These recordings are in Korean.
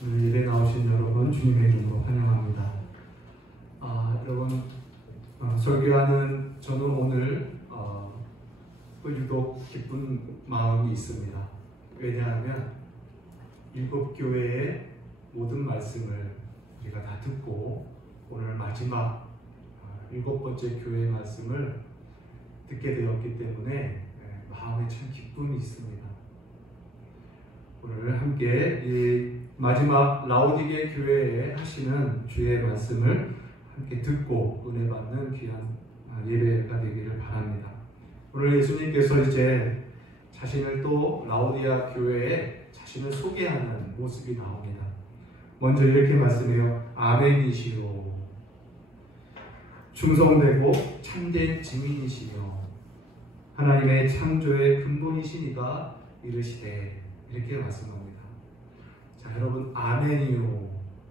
오늘 예배 나오신 여러분 주님의 이름으로 환영합니다. 여러분 설교하는 저는 오늘 유독 기쁜 마음이 있습니다. 왜냐하면 일곱 교회의 모든 말씀을 우리가 다 듣고 오늘 마지막 일곱 번째 교회의 말씀을 듣게 되었기 때문에 마음에 참 기쁨이 있습니다. 오늘 함께 이 마지막 라오디게 교회에 하시는 주의 말씀을 함께 듣고 은혜 받는 귀한 예배가 되기를 바랍니다. 오늘 예수님께서 이제 자신을 또 라오디아 교회에 자신을 소개하는 모습이 나옵니다. 먼저 이렇게 말씀해요. 아멘이시요, 충성되고 참된 증인이시며 하나님의 창조의 근본이시니가 이르시되, 이렇게 말씀합니다. 자, 여러분, 아멘이요,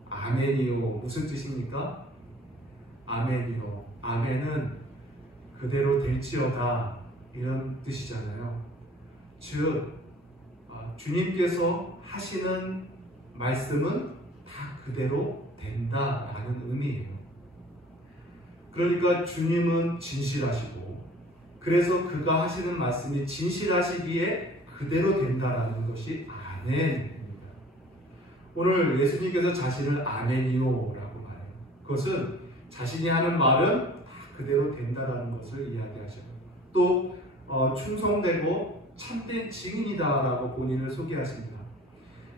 아멘이요, 무슨 뜻입니까? 아멘이요, 아멘은 그대로 될지어다, 이런 뜻이잖아요. 즉 주님께서 하시는 말씀은 다 그대로 된다라는 의미예요. 그러니까 주님은 진실하시고, 그래서 그가 하시는 말씀이 진실하시기에 그대로 된다라는 것이 아멘입니다. 오늘 예수님께서 자신을 아멘이요라고 말해요. 그것은 자신이 하는 말은 그대로 된다라는 것을 이야기하셔요. 또 충성되고 참된 증인이다라고 본인을 소개하십니다.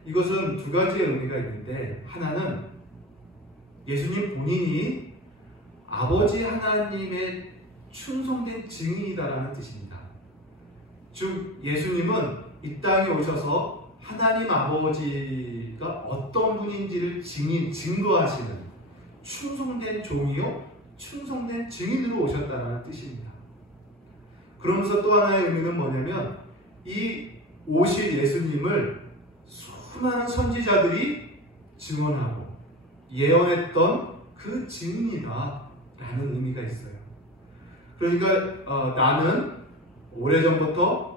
이것은 두 가지의 의미가 있는데, 하나는 예수님 본인이 아버지 하나님의 충성된 증인이다라는 뜻입니다. 즉 예수님은 이 땅에 오셔서 하나님 아버지가 어떤 분인지를 증거하시는 충성된 종이요 충성된 증인으로 오셨다는 뜻입니다. 그러면서 또 하나의 의미는 뭐냐면, 이 오실 예수님을 수많은 선지자들이 증언하고 예언했던 그 증인이다 라는 의미가 있어요. 그러니까 나는 오래전부터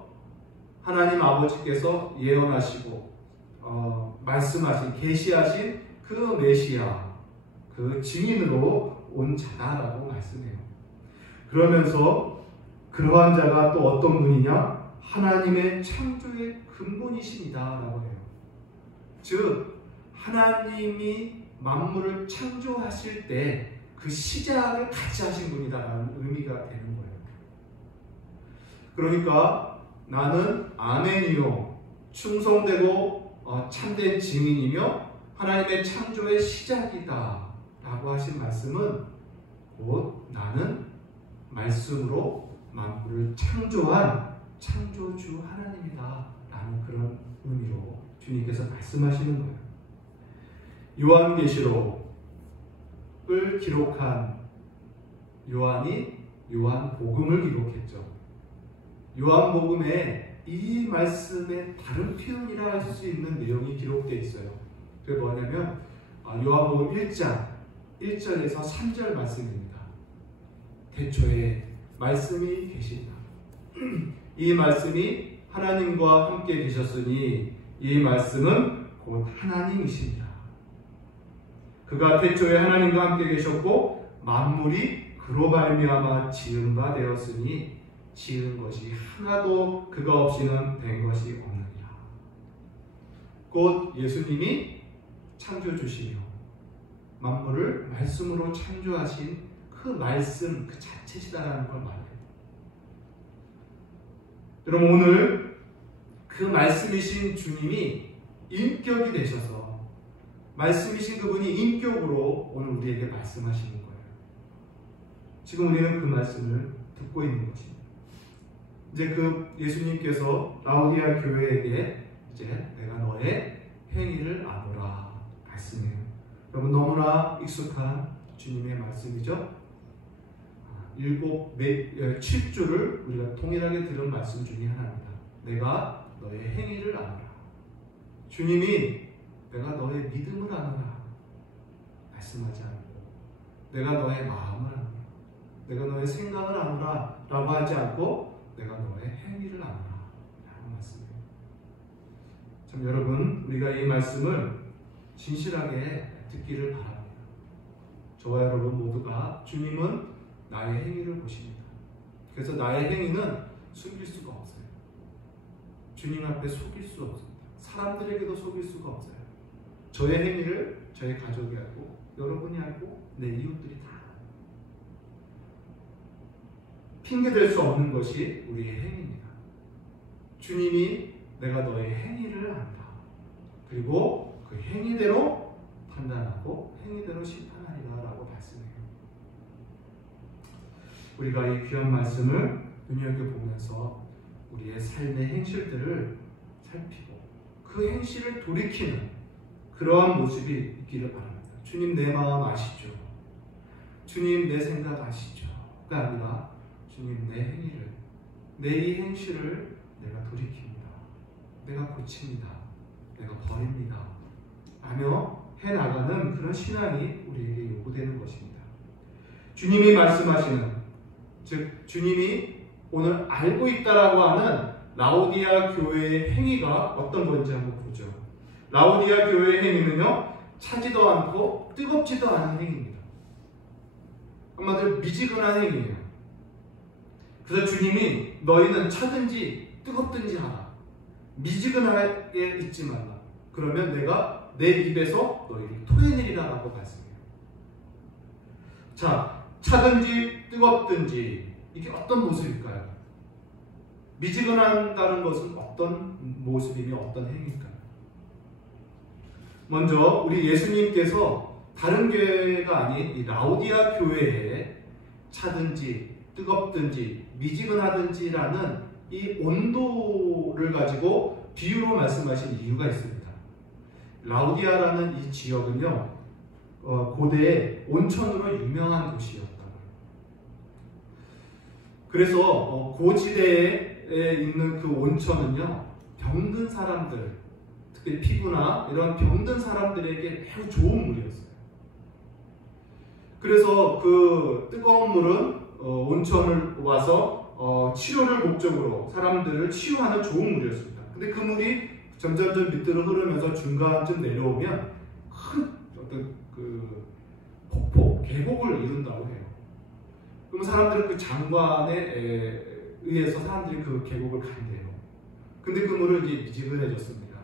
하나님 아버지께서 예언하시고 말씀하신, 계시하신 그 메시아, 그 증인으로 온 자다라고 말씀해요. 그러면서 그러한 자가 또 어떤 분이냐? 하나님의 창조의 근본이십니다라고 해요. 즉 하나님이 만물을 창조하실 때 그 시작을 같이 하신 분이다라는 의미가 되는 거예요. 그러니까 나는 아멘이요, 충성되고 참된 증인이며 하나님의 창조의 시작이다 라고 하신 말씀은 곧 나는 말씀으로 만물을 창조한 창조주 하나님이다 라는 그런 의미로 주님께서 말씀하시는 거예요. 요한계시록을 기록한 요한이 요한복음을 기록했죠. 요한복음에 이 말씀의 다른 표현이라 할 수 있는 내용이 기록되어 있어요. 그게 뭐냐면 요한복음 1장 1절에서 3절 말씀입니다. 태초에 말씀이 계신다. 이 말씀이 하나님과 함께 계셨으니 이 말씀은 곧 하나님이십니다. 그가 태초에 하나님과 함께 계셨고 만물이 그로 말미암아 지은 바 되었으니 지은 것이 하나도 그가 없이는 된 것이 없느니라. 곧 예수님이 창조주시며 만물을 말씀으로 창조하신 그 말씀 그 자체시다라는 걸 말해요. 여러분, 오늘 그 말씀이신 주님이 인격이 되셔서 말씀이신 그분이 인격으로 오늘 우리에게 말씀하시는 거예요. 지금 우리는 그 말씀을 듣고 있는 것입니다. 이제 그 예수님께서 라오디아 교회에게 이제 내가 너의 행위를 아노라 말씀해요. 여러분, 너무나 익숙한 주님의 말씀이죠. 7주를 우리가 통일하게 들은 말씀 중에 하나입니다. 내가 너의 행위를 아노라. 주님이 내가 너의 믿음을 아노라 말씀하지 않고, 내가 너의 마음을 아노라, 내가 너의 생각을 아노라 라고 하지 않고 내가 너의 행위를 아노라 라고 말씀해요. 참 여러분, 우리가 이 말씀을 진실하게 듣기를 바랍니다. 저와 여러분 모두가 주님은 나의 행위를 보십니다. 그래서 나의 행위는 숨길 수가 없어요. 주님 앞에 속일 수 없습니다. 사람들에게도 속일 수가 없어요. 저의 행위를 저의 가족이 알고 여러분이 알고 내 이웃들이 다 알아요. 핑계댈 수 없는 것이 우리의 행위입니다. 주님이 내가 너의 행위를 안다. 그리고 그 행위대로 판단하고 행위대로 심판하리라 라고 말씀해요. 우리가 이 귀한 말씀을 눈여겨보면서 우리의 삶의 행실들을 살피고 그 행실을 돌이키는 그러한 모습이 있기를 바랍니다. 주님 내 마음 아시죠? 주님 내 생각 아시죠?가 아니라 주님 내 행위를, 내 이 행실을 내가 돌이킵니다. 내가 고칩니다. 내가 버립니다. 라며 해나가는 그런 신앙이 우리에게 요구되는 것입니다. 주님이 말씀하시는, 즉 주님이 오늘 알고 있다라고 하는 라오디아 교회의 행위가 어떤 건지 한번 보죠. 라오디아 교회의 행위는요, 차지도 않고 뜨겁지도 않은 행위입니다. 한마디로 미지근한 행위예요. 그래서 주님이 너희는 차든지 뜨겁든지 하라. 미지근하게 있지 말라. 그러면 내가 내 입에서 너희를 토해내리라 라고 말씀해요. 자, 차든지 뜨겁든지 이게 어떤 모습일까요? 미지근한다는 것은 어떤 모습이며 어떤 행위일까요? 먼저 우리 예수님께서 다른 교회가 아닌 이 라오디아 교회에 차든지 뜨겁든지 미지근하든지라는 이 온도를 가지고 비유로 말씀하신 이유가 있습니다. 라오디아라는 이 지역은요, 고대에 온천으로 유명한 도시였다. 그래서 고지대에 있는 그 온천은요, 병든 사람들, 특히 피부나 이런 병든 사람들에게 매우 좋은 물이었어요. 그래서 그 뜨거운 물은 온천을 와서 치료를 목적으로 사람들을 치유하는 좋은 물이었습니다. 근데 그 물이 점점점 밑으로 흐르면서 중간쯤 내려오면 큰 어떤 그 폭포, 계곡을 이룬다고 해요. 그러면 사람들은 그 장관에 의해서 사람들이 그 계곡을 간대요. 근데 그 물은 이제 미지근해졌습니다.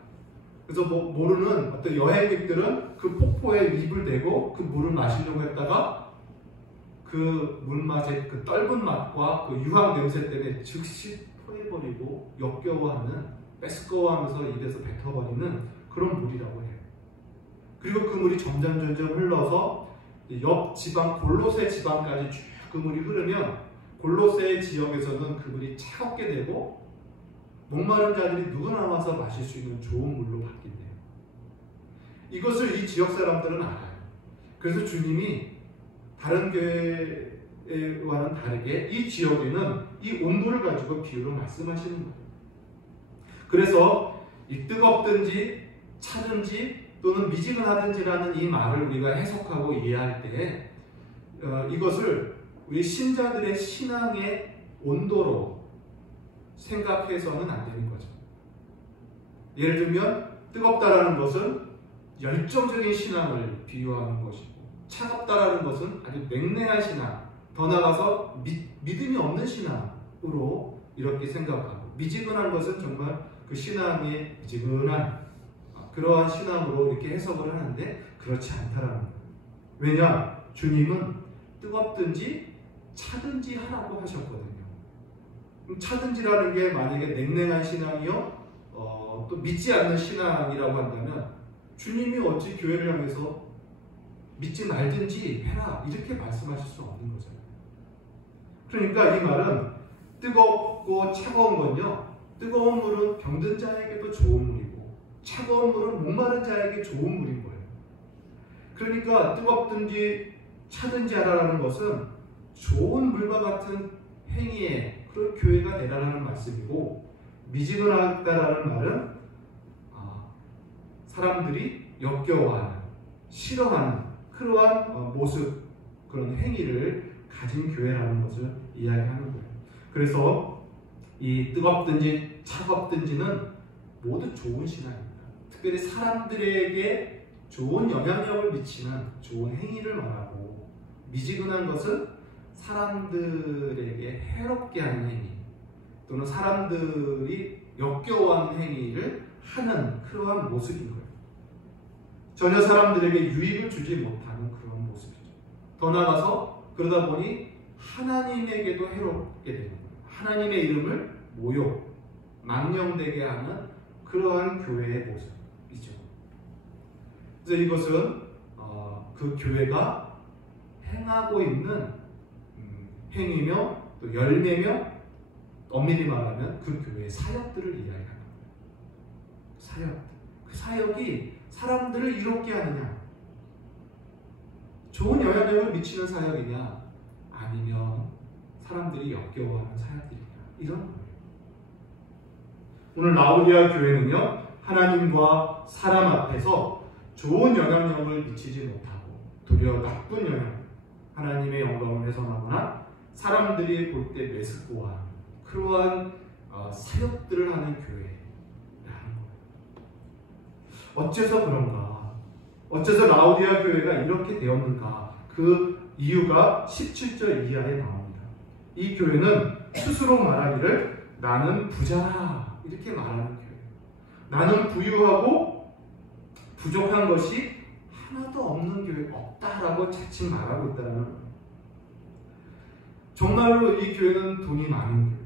그래서 모르는 어떤 여행객들은 그 폭포에 입을 대고 그 물을 마시려고 했다가 그 물맛의 그 떫은 맛과 그 유황 냄새 때문에 즉시 토해버리고 역겨워하는, 메스꺼워하면서 입에서 뱉어버리는 그런 물이라고 해요. 그리고 그 물이 점점 흘러서 옆 지방 골로새 지방까지 쭉 그 물이 흐르면 골로새 지역에서는 그 물이 차갑게 되고 목마른 자들이 누구나 와서 마실 수 있는 좋은 물로 바뀐대요. 이것을 이 지역 사람들은 알아요. 그래서 주님이 다른 교회와는 다르게 이 지역에는 이 온도를 가지고 비유로 말씀하시는 거예요. 그래서 이 뜨겁든지 차든지 또는 미지근하든지라는 이 말을 우리가 해석하고 이해할 때 이것을 우리 신자들의 신앙의 온도로 생각해서는 안 되는 거죠. 예를 들면 뜨겁다라는 것은 열정적인 신앙을 비유하는 것이고, 차갑다라는 것은 아주 냉랭한 신앙, 더 나아가서 믿음이 없는 신앙으로 이렇게 생각하고, 미지근한 것은 정말 그 신앙의 미지근한 그러한 신앙으로 이렇게 해석을 하는데 그렇지 않다라는 거예요. 왜냐? 주님은 뜨겁든지 차든지 하라고 하셨거든요. 차든지라는 게 만약에 냉랭한 신앙이요, 또 믿지 않는 신앙이라고 한다면 주님이 어찌 교회를 향해서 믿지 말든지 해라 이렇게 말씀하실 수 없는 거잖아요. 그러니까 이 말은 뜨겁고 차가운 건요, 뜨거운 물은 병든 자에게도 좋은 물이고 차가운 물은 목마른 자에게 좋은 물인 거예요. 그러니까 뜨겁든지 차든지 하라는 것은 좋은 물과 같은 행위의 그런 교회가 되라는 말씀이고, 미지근하다라는 말은 사람들이 역겨워하는, 싫어하는 그러한 모습, 그런 행위를 가진 교회라는 것을 이야기하는 거예요. 그래서 이 뜨겁든지 차갑든지는 모두 좋은 신앙입니다. 특별히 사람들에게 좋은 영향력을 미치는 좋은 행위를 말하고, 미지근한 것은 사람들에게 해롭게 하는 행위 또는 사람들이 역겨워하는 행위를 하는 그러한 모습인 거예요. 전혀 사람들에게 유익을 주지 못하는 그런 모습이죠. 더 나아가서 그러다 보니 하나님에게도 해롭게 되는 거예요. 하나님의 이름을 모욕, 망령되게 하는 그러한 교회의 모습이죠. 그래서 이것은 그 교회가 행하고 있는 행위며 또 열매며, 엄밀히 말하면 그 교회의 사역들을 이야기하는 거예요. 사역. 그 사역이 사람들을 이롭게 하느냐, 좋은 영향력을 미치는 사역이냐, 아니면 사람들이 역겨워하는 사역들이냐, 이런 거예요. 오늘 라오디아 교회는요, 하나님과 사람 앞에서 좋은 영향력을 미치지 못하고 도리어 나쁜 영향, 하나님의 영광을 훼손하거나 사람들이 볼 때 메스꺼워하는 그러한 사역들을 하는 교회라는 거예요. 어째서 그런가? 어째서 라오디아 교회가 이렇게 되었는가? 그 이유가 17절 이하에 나옵니다. 이 교회는 스스로 말하기를 나는 부자라 이렇게 말하는 교회예요. 나는 부유하고 부족한 것이 하나도 없는 교회, 없다라고 자칫 말하고 있다는 거예요. 정말로 이 교회는 돈이 많은 교회예요.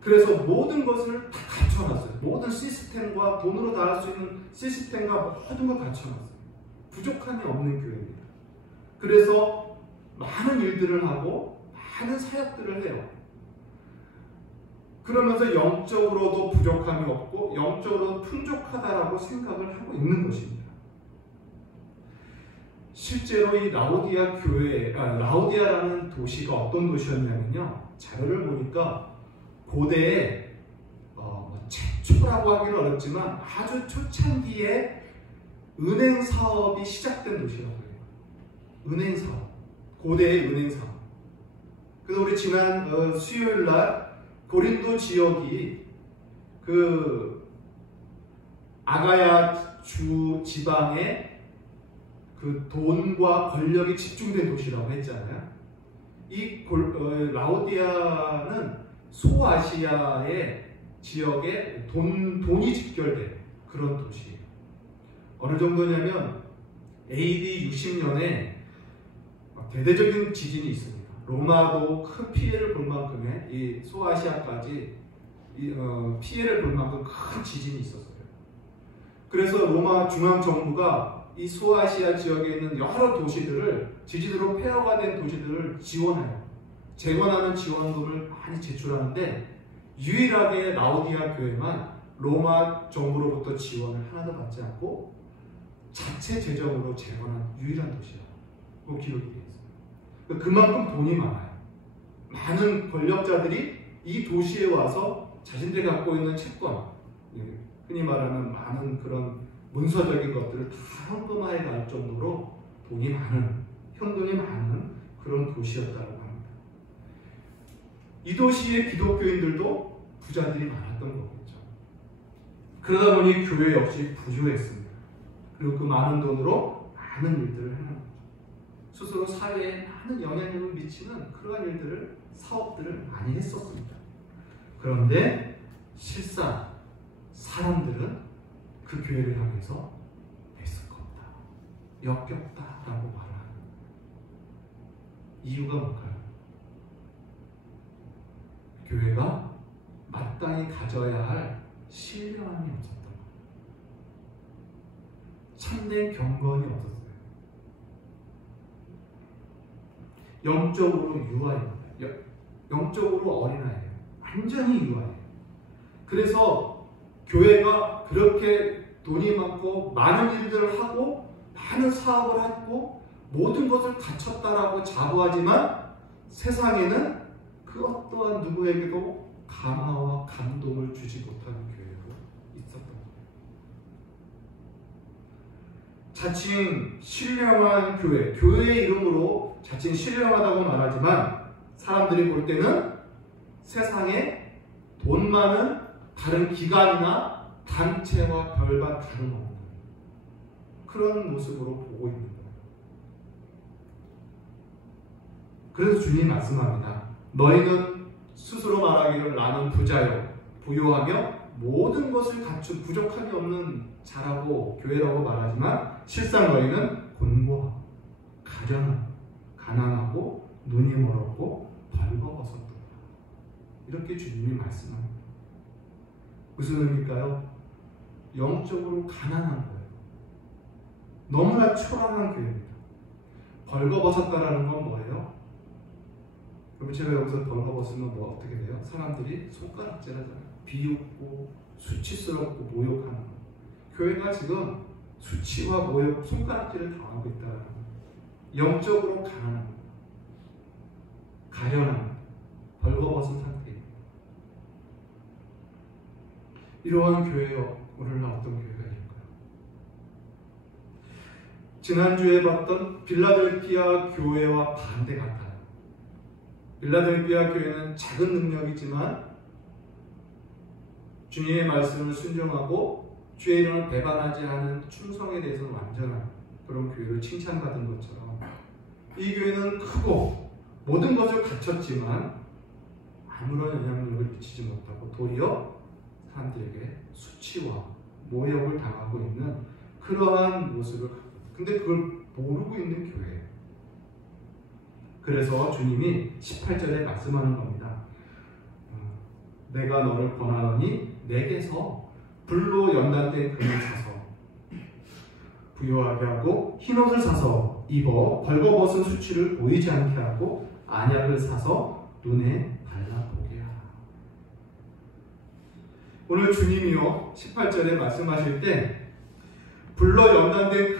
그래서 모든 것을 다 갖춰놨어요. 모든 시스템과 돈으로 다 할 수 있는 시스템과 모든 걸 갖춰놨어요. 부족함이 없는 교회입니다. 그래서 많은 일들을 하고 많은 사역들을 해요. 그러면서 영적으로도 부족함이 없고 영적으로도 풍족하다라고 생각을 하고 있는 것입니다. 실제로 이 라오디아 교회, 라오디아라는 도시가 어떤 도시였냐면요, 자료를 보니까 고대에 최초라고 하기는 어렵지만 아주 초창기에 은행 사업이 시작된 도시라고 해요. 은행 사업, 고대의 은행 사업. 그래서 우리 지난 수요일 날 고린도 지역이 그 아가야 주 지방에 그 돈과 권력이 집중된 도시라고 했잖아요. 이 라오디아는 소아시아의 지역에 돈이 집결된 그런 도시예요. 어느 정도냐면 AD 60년에 대대적인 지진이 있습니다. 로마도 큰 피해를 볼 만큼의 이 소아시아까지 피해를 볼 만큼 큰 지진이 있었어요. 그래서 로마 중앙 정부가 이 소아시아 지역에 있는 여러 도시들을, 지진으로 폐허가 된 도시들을 지원해요. 재건하는 지원금을 많이 제출하는데 유일하게 라오디아 교회만 로마 정부로부터 지원을 하나도 받지 않고 자체 재정으로 재건한 유일한 도시라고 기록이 되어 있어요. 그만큼 돈이 많아요. 많은 권력자들이 이 도시에 와서 자신들이 갖고 있는 채권, 흔히 말하는 많은 그런 문서적인 것들을 다 현금화해 갈 정도로 돈이 많은, 현금이 많은 그런 도시였다고 합니다. 이 도시의 기독교인들도 부자들이 많았던 거겠죠. 그러다 보니 교회 역시 부유했습니다. 그리고 그 많은 돈으로 많은 일들을 하는 거죠. 스스로 사회에 많은 영향력을 미치는 그러한 일들을, 사업들을 많이 했었습니다. 그런데 실상 사람들은 그 교회를 향해서 메스껍다, 역겹다라고 말하는 이유가 뭘까요? 교회가 마땅히 가져야 할 신령함이 없었던 거예요. 참된 경건이 없었어요. 영적으로 유아입니다. 영적으로 어린아이예요. 완전히 유아예요. 그래서 교회가 그렇게 돈이 많고 많은 일들을 하고 많은 사업을 하고 모든 것을 갖췄다라고 자부하지만 세상에는 그 어떠한 누구에게도 감화와 감동을 주지 못하는 교회도 있었던 거예요. 자칭 신령한 교회, 교회의 이름으로 자칭 신령하다고 말하지만 사람들이 볼 때는 세상에 돈 많은 다른 기관이나 단체와 별반 다름없는 그런 모습으로 보고 있는 거예요. 그래서 주님이 말씀합니다. 너희는 스스로 말하기를 나는 부자요 부유하며 모든 것을 갖춘 부족함이 없는 자라고 교회라고 말하지만 실상 너희는 곤고하고 가련하고 가난하고 눈이 멀었고 벌거벗었다. 이렇게 주님이 말씀합니다. 무슨 의미일까요? 영적으로 가난한 거예요. 너무나 초라한 교회입니다. 벌거벗었다라는 건 뭐예요? 그럼 제가 여기서 벌거벗으면 뭐 어떻게 돼요? 사람들이 손가락질하잖아요. 비웃고 수치스럽고 모욕하는 거. 교회가 지금 수치와 모욕, 손가락질을 당하고 있다는 거. 영적으로 가난한 거. 가련한 벌거벗은 상태입니다. 이러한 교회요, 오늘은 어떤 교회가 될까요? 지난주에 봤던 빌라델피아 교회와 반대 같아요. 빌라델피아 교회는 작은 능력이지만 주님의 말씀을 순종하고 주의 이름을 배반하지 않은 충성에 대해서는 완전한 그런 교회를 칭찬받은 것처럼 이 교회는 크고 모든 것을 갖췄지만 아무런 영향력을 미치지 못하고 도리어 사람들에게 수치와 모욕을 당하고 있는 그러한 모습을 갖고 있어요. 근데 그걸 모르고 있는 교회예요. 그래서 주님이 18절에 말씀하는 겁니다. 내가 너를 권하노니 내게서 불로 연단된 금을 사서 부유하게 하고 흰옷을 사서 입어 벌거벗은 수치를 보이지 않게 하고 안약을 사서 눈에 발라보게 하라. 오늘 주님이요 18절에 말씀하실 때 불로 연단된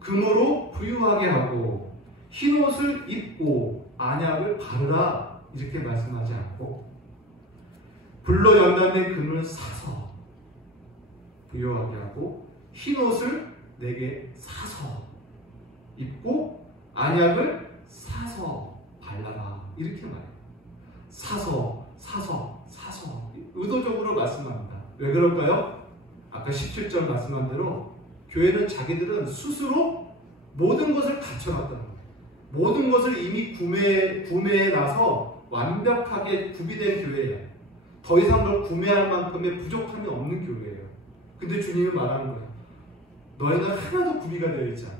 금으로 부유하게 하고 흰옷을 입고 안약을 바르라 이렇게 말씀하지 않고 불로 연단된 금을 사서 부유하게 하고 흰옷을 내게 사서 입고 안약을 사서 발라라 이렇게 말해요. 사서 의도적으로 말씀합니다. 왜 그럴까요? 아까 17절 말씀한 대로 교회는 자기들은 스스로 모든 것을 갖춰놨다는 거예요. 모든 것을 이미 구매해 놔서 완벽하게 구비된 교회예요. 더 이상 널 구매할 만큼의 부족함이 없는 교회예요. 근데 주님이 말하는 거예요. 너희는 하나도 구비가 되어 있지 않다.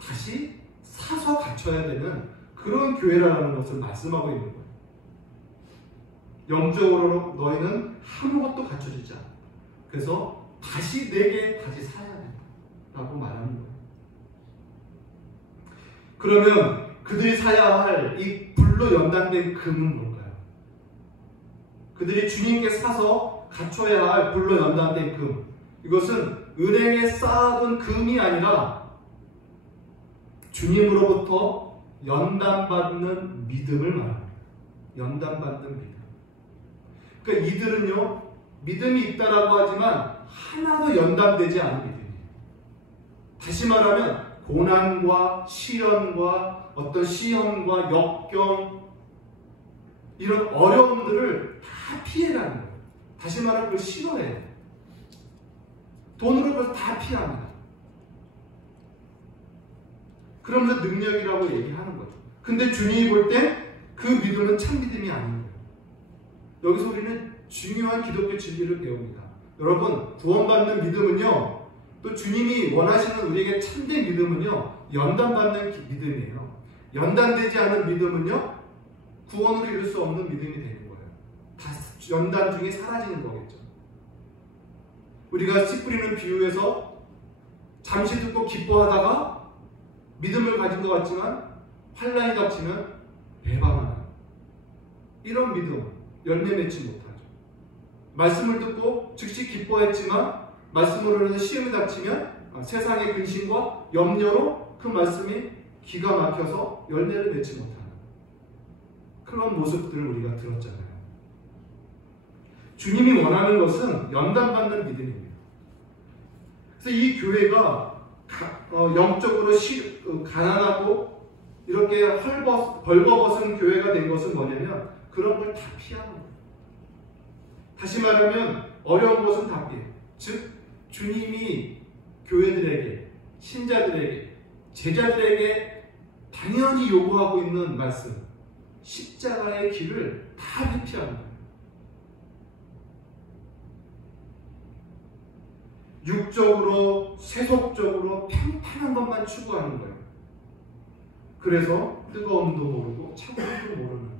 다시 사서 갖춰야 되는 그런 교회라는 것을 말씀하고 있는 거예요. 영적으로 너희는 아무것도 갖춰지지 않다. 그래서 다시 내게 다시 사야 된다. 라고 말하는 거예요. 그러면 그들이 사야 할 이 불로 연단된 금은 뭘까요? 그들이 주님께 사서 갖춰야 할 불로 연단된 금. 이것은 은행에 쌓아둔 금이 아니라 주님으로부터 연단받는 믿음을 말합니다. 연단받는 믿음. 그러니까 이들은요, 믿음이 있다라고 하지만 하나도 연단되지 않은 믿음이에요. 다시 말하면 고난과 시련과 어떤 시험과 역경 이런 어려움들을 다 피해가는 거예요. 다시 말하면 그걸 싫어해요. 돈으로 그걸 다 피합니다. 그러면서 능력이라고 얘기하는 거죠. 근데 주님이 볼 때 그 믿음은 참 믿음이 아닌 거예요. 여기서 우리는 중요한 기독교 진리를 배웁니다. 여러분, 구원받는 믿음은요, 또 주님이 원하시는 우리에게 참된 믿음은요, 연단받는 믿음이에요. 연단되지 않은 믿음은요, 구원으로 이룰 수 없는 믿음이 되는 거예요. 다 연단 중에 사라지는 거겠죠. 우리가 씨 뿌리는 비유에서 잠시 듣고 기뻐하다가 믿음을 가진 것 같지만 환난이 닥치면 배반하는 이런 믿음, 열매 맺지 못하죠. 말씀을 듣고 즉시 기뻐했지만 말씀으로 인해서 시험이 닥치면 세상의 근심과 염려로 그 말씀이 기가 막혀서 열매를 맺지 못하는 그런 모습들을 우리가 들었잖아요. 주님이 원하는 것은 연단받는 믿음입니다. 그래서 이 교회가 영적으로 가난하고 이렇게 벌거벗은 교회가 된 것은 뭐냐면 그런 걸 다 피하는 거예요. 다시 말하면 어려운 것은 다 피해요. 즉 주님이 교회들에게, 신자들에게, 제자들에게 당연히 요구하고 있는 말씀, 십자가의 길을 다 회피하는 거예요. 육적으로, 세속적으로 평판한 것만 추구하는 거예요. 그래서 뜨거움도 모르고 차가움도 모르는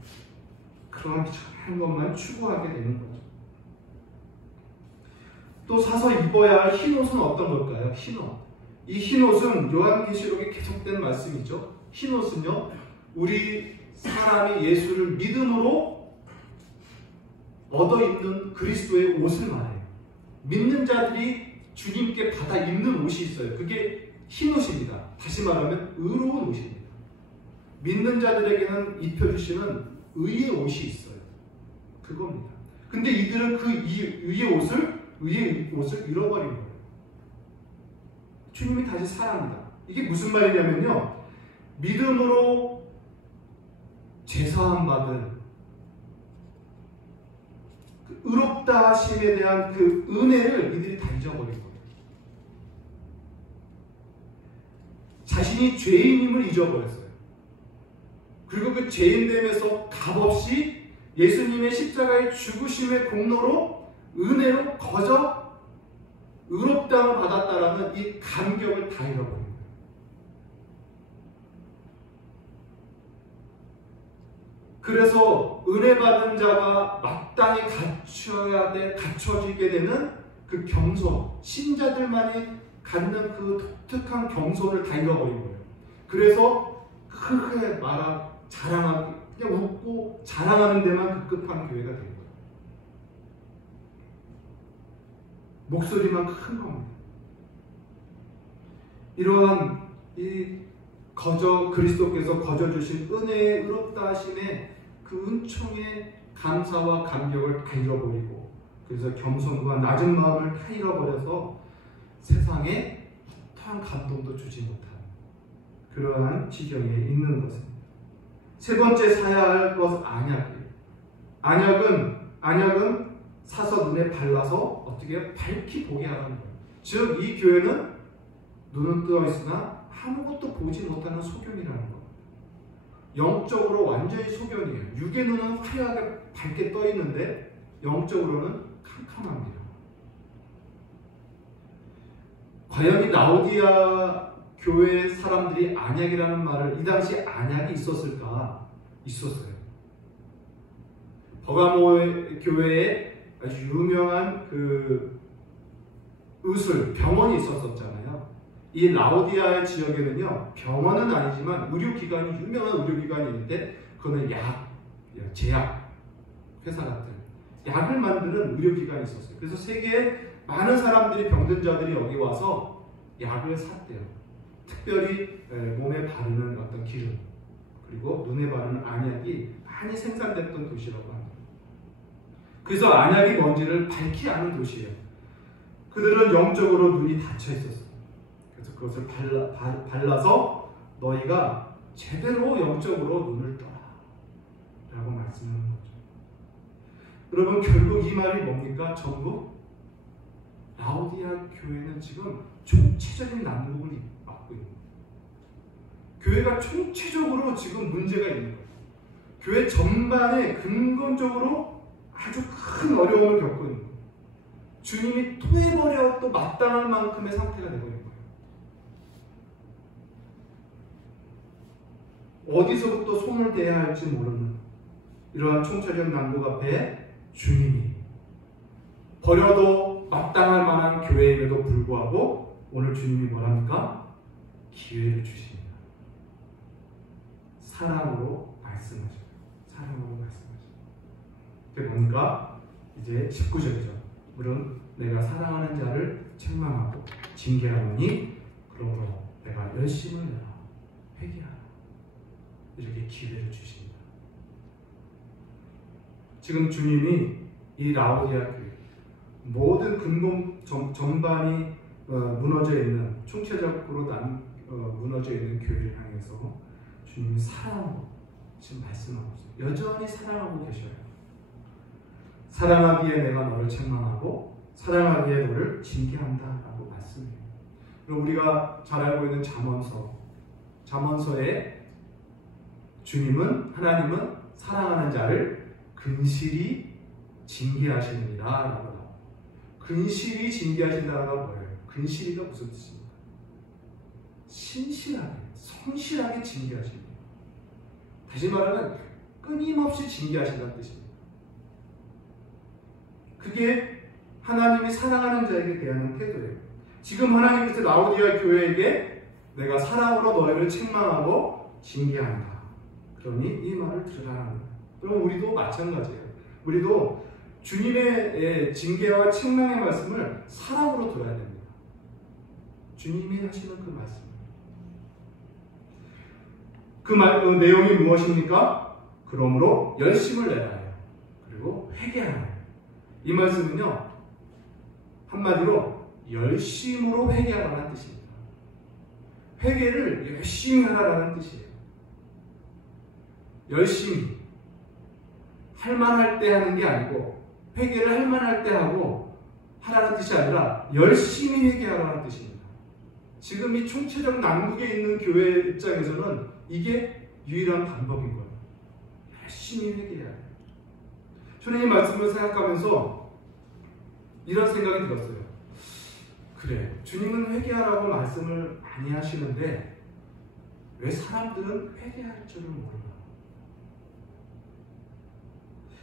그런 한 것만 추구하게 되는 거죠. 또 사서 입어야 할 흰옷은 어떤 걸까요? 흰옷. 이 흰옷은 요한계시록에 계속된 말씀이죠. 흰옷은요, 우리 사람이 예수를 믿음으로 얻어 입는 그리스도의 옷을 말해요. 믿는 자들이 주님께 받아 입는 옷이 있어요. 그게 흰옷입니다. 다시 말하면 의로운 옷입니다. 믿는 자들에게는 입혀주시는 의의 옷이 있어요. 그겁니다. 근데 이들은 그 의의 옷을 잃어버린 거예요. 주님이 다시 사랑합니다. 이게 무슨 말이냐면요, 믿음으로 제사함 받은 그 의롭다 하심에 대한 그 은혜를 이들이 다 잊어버린 거예요. 자신이 죄인임을 잊어버렸어요. 그리고 그 죄인됨에서 값없이 예수님의 십자가의 죽으심의 공로로 은혜로 거저 의롭다함을 받았다라는 이 감격을 다 잃어버린 거예요. 그래서 은혜 받은 자가 마땅히 갖춰지게 되는 그 경손, 신자들만이 갖는 그 독특한 경손을 다 잃어버린 거예요. 그래서 크게 자랑하기, 그냥 웃고 자랑하는 데만 급급한 교회가 된 거예요. 목소리만 큰 겁니다. 이러한 이 그리스도께서 거저 주신 은혜의 의롭다 하심의 그 은총의 감사와 감격을 다 잃어버리고, 그래서 겸손과 낮은 마음을 다 잃어버려서 세상에 어떠한 감동도 주지 못한 그러한 지경에 있는 것입니다. 세 번째 사야 할 것은 안약이에요. 안약은 사서 눈에 발라서 어떻게 밝히 보게 하는 거예요. 즉 이 교회는 눈은 뜨어 있으나 아무것도 보지 못하는 소견이라는 거예요. 영적으로 완전히 소견이에요. 육의 눈은 화려하게 밝게 떠 있는데 영적으로는 캄캄합니다. 과연 이 라오디아 교회 사람들이 안약이라는 말을, 이 당시 안약이 있었을까? 있었어요. 버가모 교회에 아주 유명한 그 의술, 병원이 있었잖아요. 이 라오디아 지역에는요, 병원은 아니지만 의료기관이, 유명한 의료기관이 있는데, 그거는 제약 회사 같은 약을 만드는 의료기관이 있었어요. 그래서 세계에 많은 사람들이, 병든 자들이 여기 와서 약을 샀대요. 특별히 몸에 바르는 어떤 기름, 그리고 눈에 바르는 안약이 많이 생산됐던 도시라고 합니다. 그래서 안약이 뭔지를 밝히 아는 도시예요. 그들은 영적으로 눈이 닫혀 있었어요. 그래서 그것을 발라서 너희가 제대로 영적으로 눈을 떠라 라고 말씀하는 거죠. 여러분, 결국 이 말이 뭡니까? 전부 라오디아 교회는 지금 총체적인 난국을 맞고 있는 거예요. 교회가 총체적으로 지금 문제가 있는 거예요. 교회 전반에 근본적으로 아주 큰 어려움을 겪고 있는 거예요. 주님이 토해버려 또 마땅할 만큼의 상태가 되고 있는 거예요. 어디서부터 손을 대야 할지 모르는 이러한 총체적 난국 앞에 주님이 버려도 마땅할 만한 교회임에도 불구하고 오늘 주님이 뭐랍니까? 기회를 주십니다. 사랑으로 말씀하십니다. 사랑으로 말씀하십니다. 그게 뭔가 이제 19절이죠. 물론 내가 사랑하는 자를 책망하고 징계하노니 그러므로 내가 열심을 내라 회개하라. 이렇게 기회를 주십니다. 지금 주님이 이 라오디아 교회 모든 근본 전반이 무너져 있는, 총체적으로 무너져 있는 교회를 향해서 주님이 사랑으로 지금 말씀하고 있어요. 여전히 사랑하고 계셔요. 사랑하기에 내가 너를 책망하고 사랑하기에 너를 징계한다 라고 말씀해요. 그럼 우리가 잘 알고 있는 잠언서에 주님은, 하나님은 사랑하는 자를 근실히 징계하시느니라 라고 나옵니다. 근실히 징계하신다는 건 뭐예요? 근실이가 무슨 뜻입니까? 신실하게, 성실하게 징계하십니다. 다시 말하면 끊임없이 징계하신다는 뜻입니다. 그게 하나님이 사랑하는 자에게 대하는 태도예요. 지금 하나님께서 라오디아 교회에게 내가 사랑으로 너희를 책망하고 징계한다. 그러니 이 말을 들으라는 거예요. 그럼 우리도 마찬가지예요. 우리도 주님의 징계와 책망의 말씀을 사랑으로 들어야 됩니다. 주님이 하시는 그 말씀. 그 내용이 무엇입니까? 그러므로 열심을 내라 해요. 그리고 회개하라 해요. 이 말씀은요, 한마디로 열심으로 회개하라는 뜻입니다. 회개를 열심히 하라는 뜻이에요. 열심히. 할만할 때 하는 게 아니고, 회개를 할만할 때 하고 하라는 뜻이 아니라 열심히 회개하라는 뜻입니다. 지금 이 총체적 난국에 있는 교회 입장에서는 이게 유일한 방법인 거예요. 열심히 회개해야 해요. 저는 이 말씀을 생각하면서 이런 생각이 들었어요. 그래, 주님은 회개하라고 말씀을 많이 하시는데 왜 사람들은 회개할 줄을 몰라?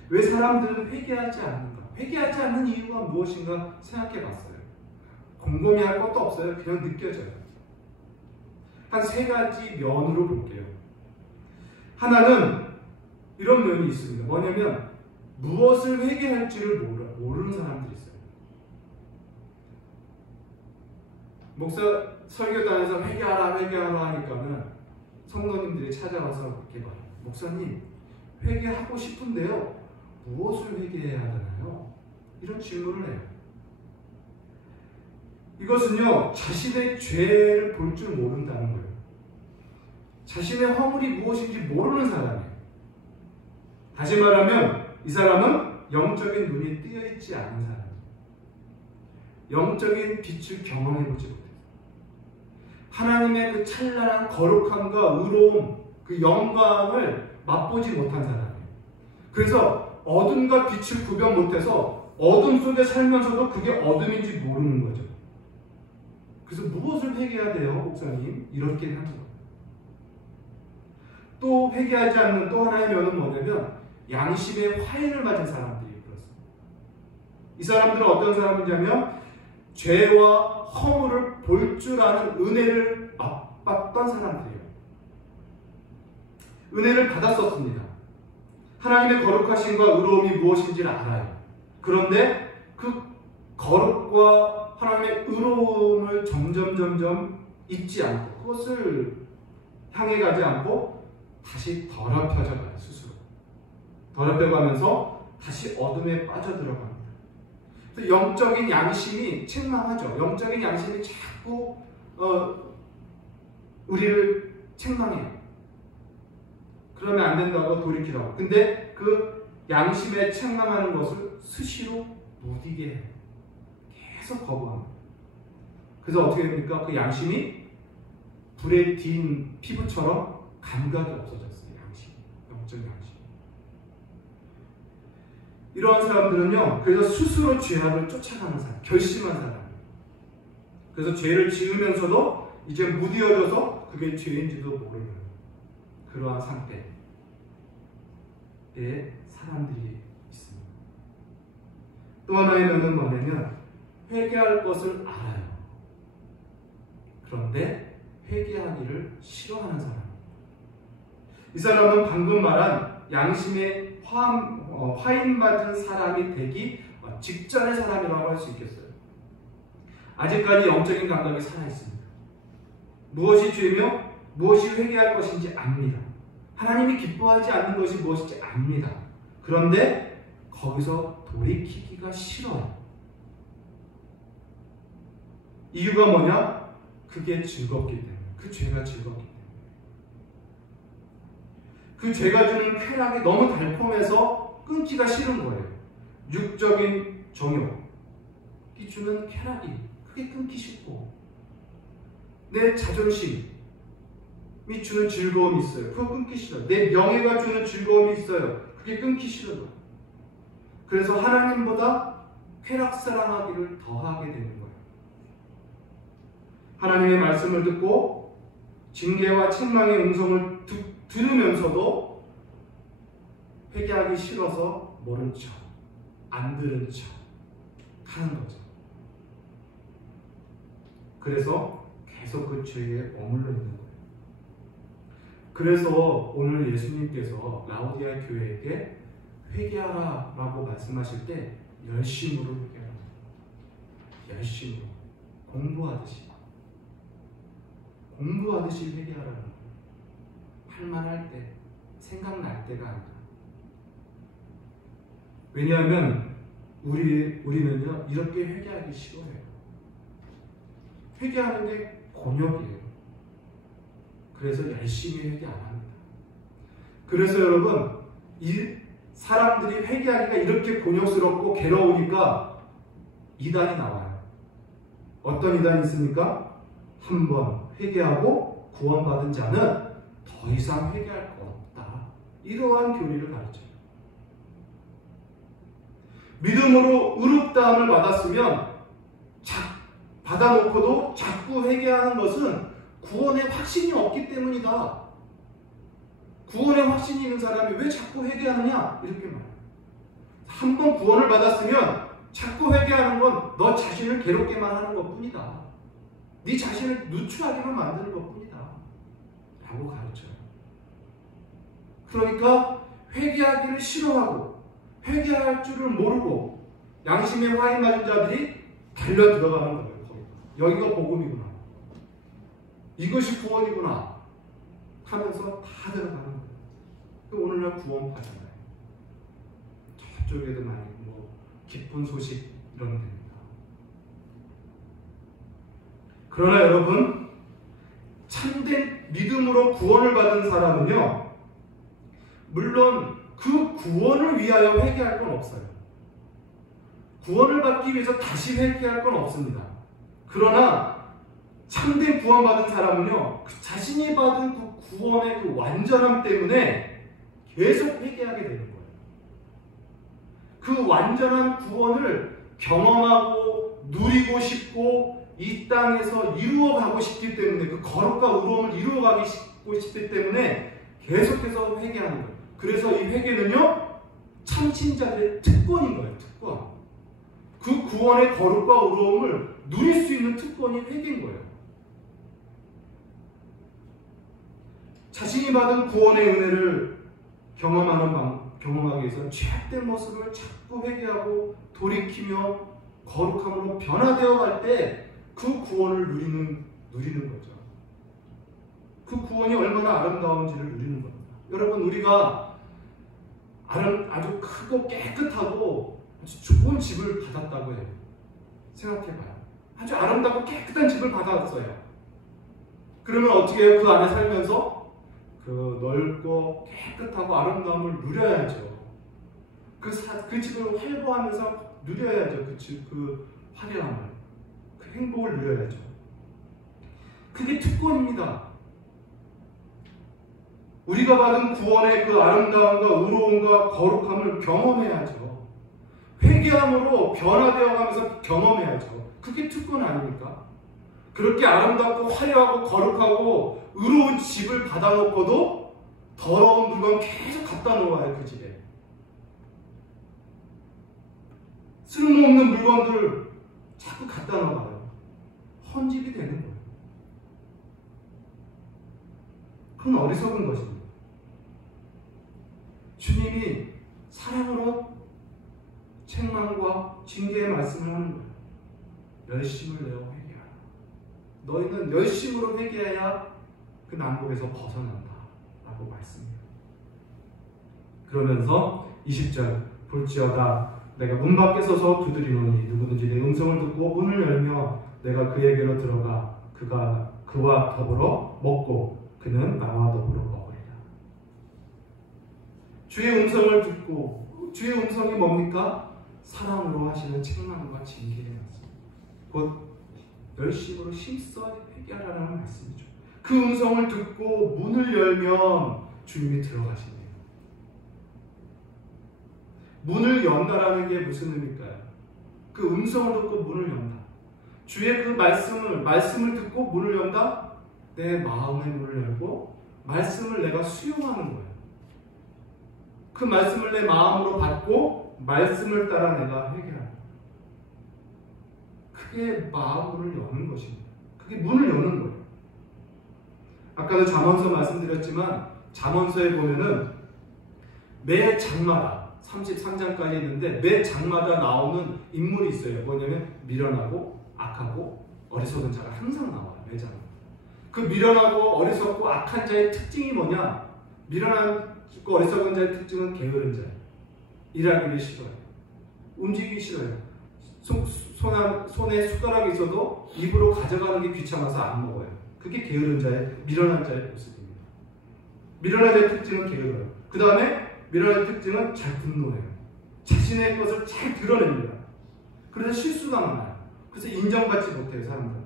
왜 사람들은 회개하지 않는가? 회개하지 않는 이유가 무엇인가 생각해 봤어요. 곰곰이 할 것도 없어요. 그냥 느껴져요. 한 세 가지 면으로 볼게요. 하나는 이런 면이 있습니다. 뭐냐면 무엇을 회개할지를 모르는 사람들이 있어요. 목사 설교단에서 회개하라 하니까는 성도님들이 찾아와서 이렇게 말해요. 목사님, 회개하고 싶은데요, 무엇을 회개해야 하나요? 이런 질문을 해요. 이것은요, 자신의 죄를 볼 줄 모른다는 거예요. 자신의 허물이 무엇인지 모르는 사람이에요. 다시 말하면 이 사람은 영적인 눈이 뜨여있지 않은 사람이에요. 영적인 빛을 경험해보지 못해요. 하나님의 그 찬란한 거룩함과 의로움, 그 영광을 맛보지 못한 사람이에요. 그래서 어둠과 빛을 구별 못해서 어둠 속에 살면서도 그게 어둠인지 모르는 거죠. 그래서 무엇을 회개해야 돼요, 목사님? 이렇게 하는 거예요. 또 회개하지 않는 또 하나의 면은 뭐냐면 양심의 화해를 맞은 사람들이 그렇습니다. 이 사람들은 어떤 사람이냐면 죄와 허물을 볼 줄 아는 은혜를 맛봤던 사람들이에요. 은혜를 받았었습니다. 하나님의 거룩하심과 의로움이 무엇인지를 알아요. 그런데 그 거룩과 하나님의 의로움을 점점 잊지 않고 그것을 향해 가지 않고 다시 더럽혀져 가요. 스스로 더럽혀가면서 다시 어둠에 빠져들어갑니다. 영적인 양심이 책망하죠. 영적인 양심이 자꾸 우리를 책망해요. 그러면 안 된다고 돌이키라고. 근데 그 양심에 책망하는 것을 수시로 못 이게 해요. 계속 거부합니다. 그래서 어떻게 됩니까? 그 양심이 불에 딘 피부처럼 감각이 없어졌어요. 양심, 영적 양심. 이러한 사람들은요, 그래서 스스로 죄악을 쫓아가는 사람, 결심한 사람이에요. 그래서 죄를 지으면서도 이제 무디어져서 그게 죄인지도 모르는 그러한 상태의 사람들이 있습니다. 또 하나의 면은 뭐냐면 회개할 것을 알아요. 그런데 회개하기를 싫어하는 사람입니다. 이 사람은 방금 말한 양심의 화인맞은 사람이 되기 직전의 사람이라고 할 수 있겠어요. 아직까지 영적인 감각이 살아있습니다. 무엇이 죄며 무엇이 회개할 것인지 압니다. 하나님이 기뻐하지 않는 것이 무엇인지 압니다. 그런데 거기서 돌이키기가 싫어요. 이유가 뭐냐? 그게 즐겁기 때문에. 그 죄가 즐겁기 때문에. 그 죄가 주는 쾌락이 너무 달콤해서 끊기가 싫은 거예요. 육적인 정욕이 주는 쾌락이 그게 끊기 쉽고 내 자존심이 주는 즐거움이 있어요. 그거 끊기 싫어요. 내 명예가 주는 즐거움이 있어요. 그게 끊기 싫어요. 그래서 하나님보다 쾌락사랑하기를 더하게 되는 거예요. 하나님의 말씀을 듣고 징계와 책망의 음성을 들으면서도 회개하기 싫어서 모른 척, 안 들은 척 하는 거죠. 그래서 계속 그 죄에 머물러 있는 거예요. 그래서 오늘 예수님께서 라오디아 교회에게 회개하라 라고 말씀하실 때 열심으로 회개하라. 열심으로. 공부하듯이 회개하라는 거예요. 할만할 때, 생각날 때가 아니라. 왜냐하면 우리는요 이렇게 회개하기 싫어해요. 회개하는 게 곤욕이에요. 그래서 열심히 회개 안 합니다. 그래서 여러분, 이 사람들이 회개하기가 이렇게 곤욕스럽고 괴로우니까 이단이 나와요. 어떤 이단이 있습니까? 한번 회개하고 구원받은 자는 더 이상 회개할 거 없다. 이러한 교리를 가르쳐요. 믿음으로 의롭다함을 받았으면 받아놓고도 자꾸 회개하는 것은 구원의 확신이 없기 때문이다. 구원의 확신이 있는 사람이 왜 자꾸 회개하느냐? 이렇게 말해요. 한번 구원을 받았으면 자꾸 회개하는 건 너 자신을 괴롭게만 하는 것뿐이다. 네 자신을 누추하게만 만드는 것뿐이다. 라고 가르쳐요. 그러니까 회개하기를 싫어하고 회개할 줄을 모르고 양심에 화인 맞은 자들이 달려 들어가는 거예요. 여기가 복음이구나. 이것이 구원이구나 하면서 다 들어가는 거예요. 오늘날 구원 받잖아요. 저쪽에도 많이 기쁜 소식 이런 됩니다. 그러나 여러분, 참된 믿음으로 구원을 받은 사람은요, 물론 그 구원을 위하여 회개할 건 없어요. 구원을 받기 위해서 다시 회개할 건 없습니다. 그러나 참된 구원받은 사람은요, 그 자신이 받은 그 구원의 그 완전함 때문에 계속 회개하게 되는 거예요. 그 완전한 구원을 경험하고 누리고 싶고 이 땅에서 이루어가고 싶기 때문에, 그 거룩과 의로움을 이루어가고 싶기 때문에 계속해서 회개하는 거예요. 그래서 이 회개는요, 참신자들의 특권인 거예요. 특권. 그 구원의 거룩과 의로움을 누릴 수 있는 특권이 회개인 거예요. 자신이 받은 구원의 은혜를 경험하기 위해서 죄악된 모습을 자꾸 회개하고 돌이키며 거룩함으로 변화되어 갈 때 그 구원을 누리는 거죠. 그 구원이 얼마나 아름다운지를 누리는 겁니다. 여러분, 우리가 아주 크고 깨끗하고 아주 좋은 집을 받았다고 해요. 생각해봐요. 아주 아름답고 깨끗한 집을 받았어요. 그러면 어떻게 해요? 그 안에 살면서 그 넓고 깨끗하고 아름다움을 누려야죠. 그 집을 활보하면서 누려야죠. 그 화려함을, 그 행복을 누려야죠. 그게 특권입니다. 우리가 받은 구원의 그 아름다움과 의로움과 거룩함을 경험해야죠. 회개함으로 변화되어 가면서 경험해야죠. 그게 특권 아닙니까? 그렇게 아름답고 화려하고 거룩하고 의로운 집을 받아놓고도 더러운 물건 계속 갖다 놓아요. 그 집에 쓸모없는 물건들 자꾸 갖다 놓아요. 헌집이 되는 거예요. 그건 어리석은 것입니다. 주님이 사랑으로 책망과 징계의 말씀을 하는 거예요. 열심을 내어 회개하라. 너희는 열심으로 회개해야 그 난국에서 벗어난다 라고 말씀해요. 그러면서 20절, 볼지어다 내가 문 밖에 서서 두드리노니 누구든지 내 음성을 듣고 문을 열며 내가 그에게로 들어가 그와 더불어 먹고 그는 나와 더불어 먹으리라. 주의 음성을 듣고, 주의 음성이 뭡니까? 사랑으로 하시는 책망과 징계의 말씀, 곧 열심으로 힘써 회개하라는 말씀이죠. 그 음성을 듣고 문을 열면 주님이 들어가신대요. 문을 연다라는 게 무슨 의미일까요? 그 음성을 듣고 문을 연다. 주의 그 말씀을 듣고 문을 연다? 내 마음의 문을 열고 말씀을 내가 수용하는 거예요. 그 말씀을 내 마음으로 받고 말씀을 따라 내가 회개하는 거예요. 그게 마음을 여는 것입니다. 그게 문을 여는 거예요. 아까도 잠언서 말씀드렸지만 잠언서에 보면은 매 장마다 33장까지 있는데 매 장마다 나오는 인물이 있어요. 뭐냐면 미련하고 악하고 어리석은 자가 항상 나와요. 매 장마다. 그 미련하고 어리석고 악한 자의 특징이 뭐냐? 미련하고 어리석은 자의 특징은 게으른 자예요. 일하기를 싫어요. 움직이기 싫어요. 손에 숟가락이 있어도 입으로 가져가는 게 귀찮아서 안 먹어요. 그게 게으른 자의, 미련한 자의 모습입니다. 미련한 자의 특징은 게으러요. 그 다음에 미련한 자의 특징은 잘 분노해요. 자신의 것을 잘 드러냅니다. 그래서 실수가 많아요. 그래서 인정받지 못해요, 사람들.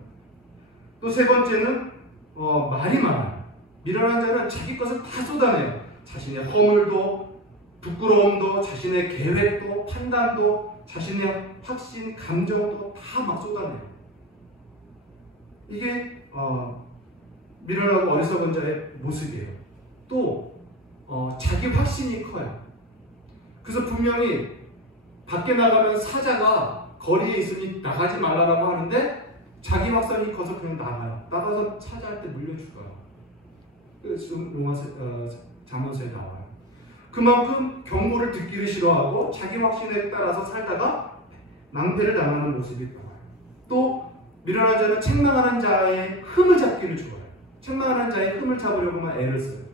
또 세 번째는 말이 많아요. 미련한 자는 자기 것을 다 쏟아내요. 자신의 허물도, 부끄러움도, 자신의 계획도, 판단도, 자신의 확신, 감정도 다 막 쏟아내요. 이게 미련하고 어리석은 자의 모습이에요. 또 자기 확신이 커요. 그래서 분명히 밖에 나가면 사자가 거리에 있으니 나가지 말라고 하는데 자기 확신이 커서 그냥 나가요. 나가서 사자한테 물려 죽어요. 그래서 잠언서에 나와요. 그만큼 경고를 듣기를 싫어하고 자기 확신에 따라서 살다가 낭패를 당하는 모습이 나와요. 또 미련한 자는 책망하는 자의 흠을 잡기를 좋아해요. 책망하는 자의 흠을 잡으려고만 애를 써요.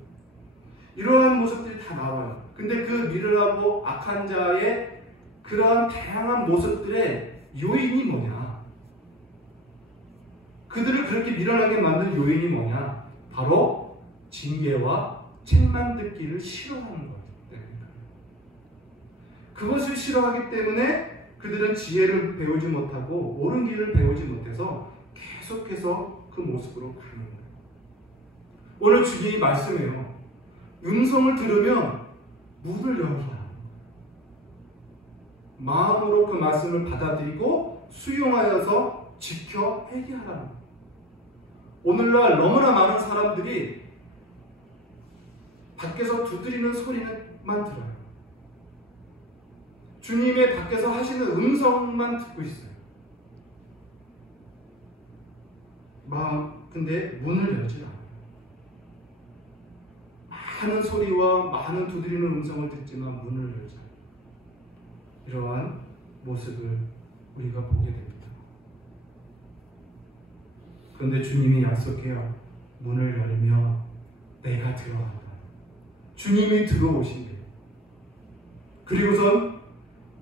이러한 모습들이 다 나와요. 근데 그 미련하고 악한 자의 그러한 다양한 모습들의 요인이 뭐냐? 그들을 그렇게 미련하게 만든 요인이 뭐냐? 바로 징계와 책망 듣기를 싫어하는 거예요. 그것을 싫어하기 때문에 그들은 지혜를 배우지 못하고 옳은 길을 배우지 못해서 계속해서 그 모습으로 가는 거예요. 오늘 주님이 말씀해요. 음성을 들으면 문을 열어라. 마음으로 그 말씀을 받아들이고 수용하여서 지켜 회개하라는 거예요. 오늘날 너무나 많은 사람들이 밖에서 두드리는 소리만 들어요. 주님의 밖에서 하시는 음성만 듣고 있어요. 근데 문을 열지 않아요. 많은 소리와 많은 두드리는 음성을 듣지만 문을 열지 않아요. 이러한 모습을 우리가 보게 됩니다. 그런데 주님이 약속해요. 문을 열면 내가 들어간다. 주님이 들어오신대요. 그리고선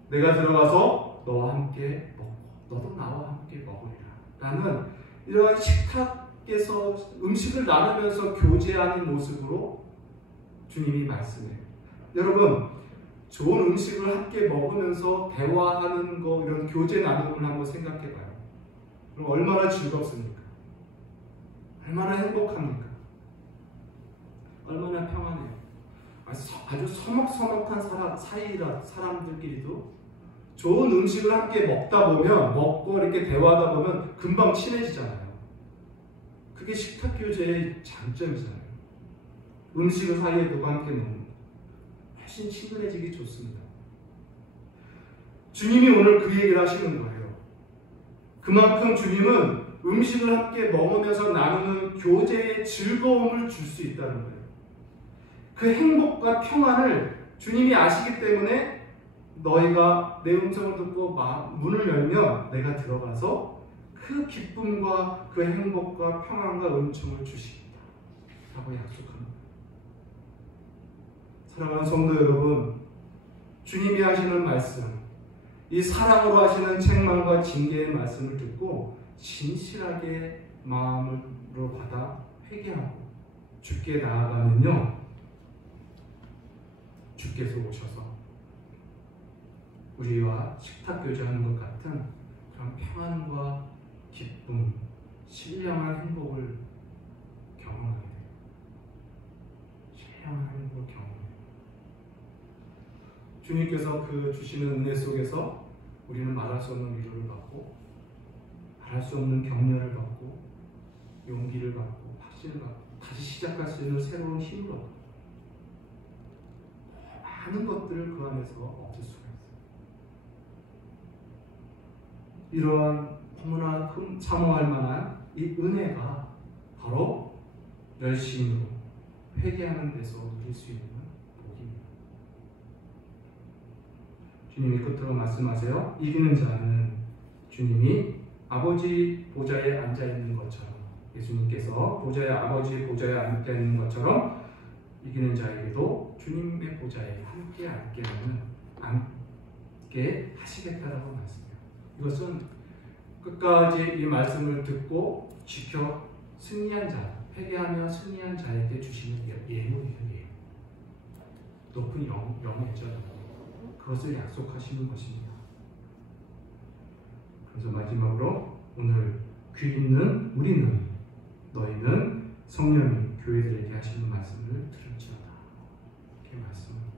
내가 들어가서 너와 함께 먹고 너도 나와 함께 먹으리라 라는 이러한 식탁에서 음식을 나누면서 교제하는 모습으로 주님이 말씀해요. 여러분, 좋은 음식을 함께 먹으면서 대화하는 거, 이런 교제 나눔을 한번 생각해봐요. 그럼 얼마나 즐겁습니까? 얼마나 행복합니까? 얼마나 평안해요. 아주 서먹서먹한 사람들끼리도 좋은 음식을 함께 먹다 보면, 먹고 이렇게 대화하다 보면 금방 친해지잖아요. 그게 식탁 교제의 장점이잖아요. 음식을 사이에 두고 함께 먹는 훨씬 친근해지기 좋습니다. 주님이 오늘 그 얘기를 하시는 거예요. 그만큼 주님은 음식을 함께 먹으면서 나누는 교제의 즐거움을 줄 수 있다는 거예요. 그 행복과 평안을 주님이 아시기 때문에 너희가 내 음성을 듣고 문을 열면 내가 들어가서 그 기쁨과 그 행복과 평안과 은총을 주시겠다 라고 약속합니다. 사랑하는 성도 여러분, 주님이 하시는 말씀, 이 사랑으로 하시는 책망과 징계의 말씀을 듣고 진실하게 마음으로 받아 회개하고 주께 나아가면요, 주께서 오셔서 우리와 식탁 교제하는 것 같은 그런 평안과 기쁨, 신령한 행복을 경험하게 돼요. 신령한 행복을 경험해요. 주님께서 그 주시는 은혜 속에서 우리는 말할 수 없는 위로를 받고, 말할 수 없는 격려를 받고, 용기를 받고, 확신을 받고, 다시 시작할 수 있는 새로운 힘을 얻고, 많은 것들을 그 안에서 얻을 수가 있어요. 이러한 너무나 사모할 만한 이 은혜가 바로 열심으로 회개하는 데서 누릴 수 있는 복입니다. 주님이 끝으로 말씀하세요. 이기는 자는 주님이 아버지 보좌에 앉아 있는 것처럼, 예수님께서 아버지 보좌에 앉아 있는 것처럼 이기는 자에게도 주님의 보좌에 함께 앉게 하시겠다라고 말씀해요. 이것은 끝까지 이 말씀을 듣고 지켜 승리한 자, 회개하며 승리한 자에게 주시는 예물이에요. 높은 영예죠. 그것을 약속하시는 것입니다. 그래서 마지막으로 오늘 귀 있는 우리는, 너희는 성령이 교회들에게 하시는 말씀을 들을지어다. 이렇게 말씀합니다.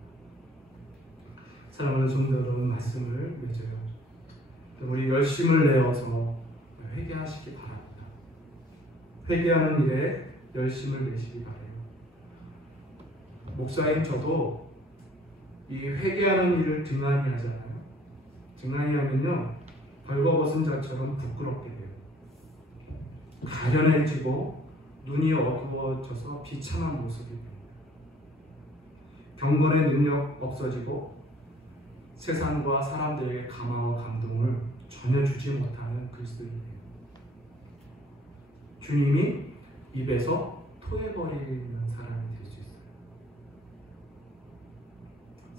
사랑하는 성도 여러분, 말씀을 맺어요. 우리 열심을 내어서 회개하시기 바랍니다. 회개하는 일에 열심을 내시기 바라요. 목사인 저도 이 회개하는 일을 등한히 하잖아요. 등한히 하면요, 벌거벗은 자처럼 부끄럽게 돼요. 가련해지고 눈이 어두워져서 비참한 모습이 됩니다. 경건의 능력 없어지고 세상과 사람들에게 감화와 감동을 전혀 주지 못하는 그리스도인이에요. 주님이 입에서 토해버리는 사람이 될 수 있어요.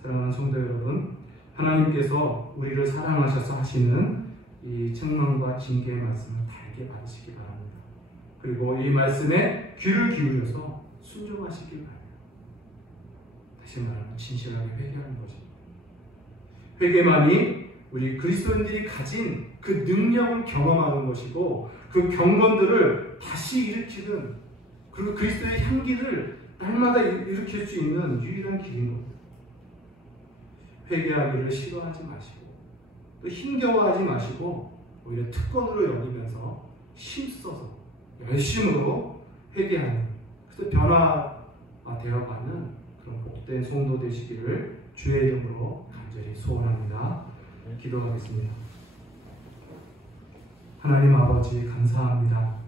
사랑하는 성도 여러분, 하나님께서 우리를 사랑하셔서 하시는 이 책망과 징계의 말씀을 달게 받으시기 바랍니다. 그리고 이 말씀에 귀를 기울여서 순종하시기 바랍니다. 다시 말하면 진실하게 회개하는 것입니다. 회개만이 우리 그리스도인들이 가진 그 능력을 경험하는 것이고, 그 경건들을 다시 일으키는, 그리고 그리스도의 향기를 날마다 일으킬 수 있는 유일한 길인 겁니다. 회개하기를 싫어하지 마시고, 또 힘겨워하지 마시고, 오히려 특권으로 여기면서 힘써서 열심으로 회개하는, 그래서 변화되어가는 그런 복된 성도 되시기를 주의 이름으로 간절히 소원합니다. 기도하겠습니다. 하나님 아버지, 감사합니다.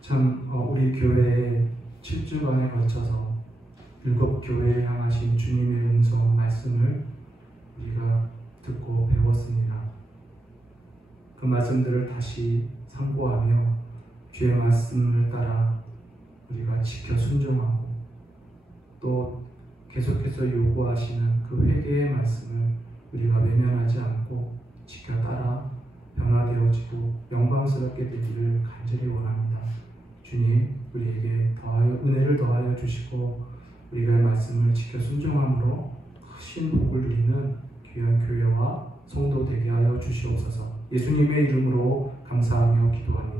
참 우리 교회에 7주간에 걸쳐서 7교회에 향하신 주님의 음성 말씀을 우리가 듣고 배웠습니다. 그 말씀들을 다시 참고하며 주의 말씀을 따라 우리가 지켜 순종하고, 또 계속해서 요구하시는 그 회개의 말씀을 우리가 외면하지 않고 지켜 따라 변화되어지고 영광스럽게 되기를 간절히 원합니다. 주님, 우리에게 은혜를 더하여 주시고 우리가 이 말씀을 지켜 순종함으로 크신 복을 누리는 귀한 교회와 성도 되게 하여 주시옵소서. 예수님의 이름으로 감사하며 기도합니다.